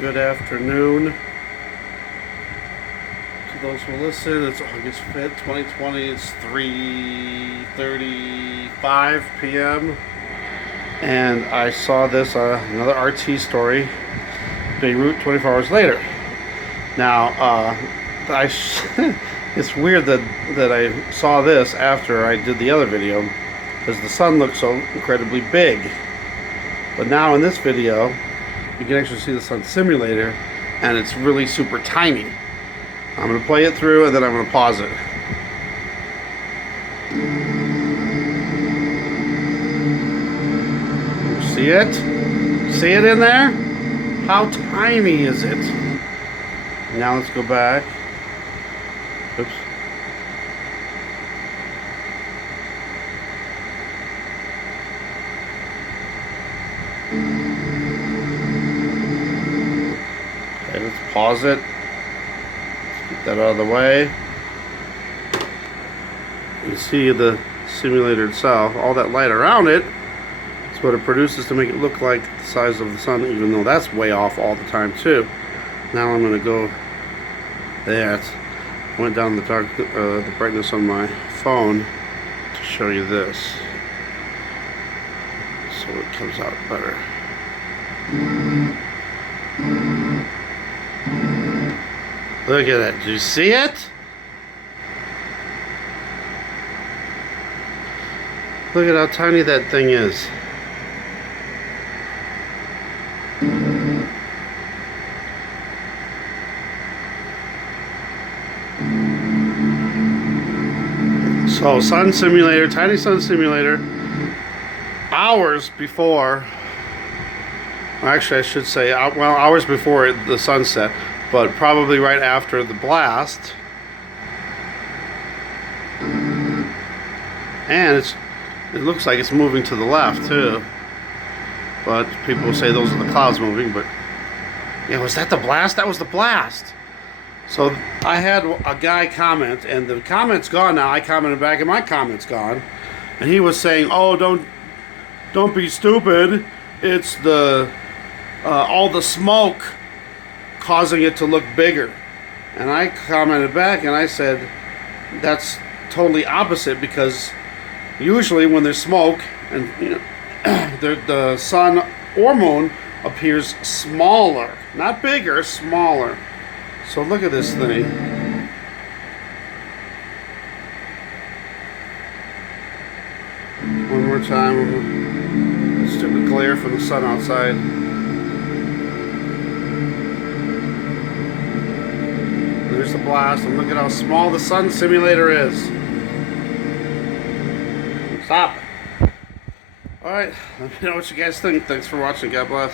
Good afternoon to those who listen. It's August 5th, 2020. It's 3:35 p.m. And I saw this, another RT story, Beirut 24 hours later. Now, it's weird that I saw this after I did the other video because the sun looks so incredibly big. But now in this video, you can actually see the sun simulator, and it's really super tiny. I'm going to play it through, and then I'm going to pause it. See it? See it in there? How tiny is it? Now let's go back. Oops. Okay, let's pause it. Let's get that out of the way. You see the simulator itself, all that light around it. It's what it produces to make it look like the size of the sun, even though that's way off all the time too. Now I'm going to go there. It went down the brightness on my phone to show you this, so it comes out better. Look at it. Do you see it? Look at how tiny that thing is. So, sun simulator, tiny sun simulator, hours before, actually I should say, well, hours before the sunset, but probably right after the blast. And it looks like it's moving to the left too. But people say those are the clouds moving, but yeah, was that the blast? That was the blast. So I had a guy comment, and the comment's gone now. I commented back, and my comment's gone. And he was saying, "Oh, don't be stupid. It's the all the smoke causing it to look bigger." And I commented back, and I said, "That's totally opposite, because usually when there's smoke, and the sun or moon appears smaller, not bigger, smaller." So look at this thing. One more time. Stupid glare from the sun outside. There's the blast, and look at how small the sun simulator is. Stop. Alright, let me know what you guys think. Thanks for watching. God bless.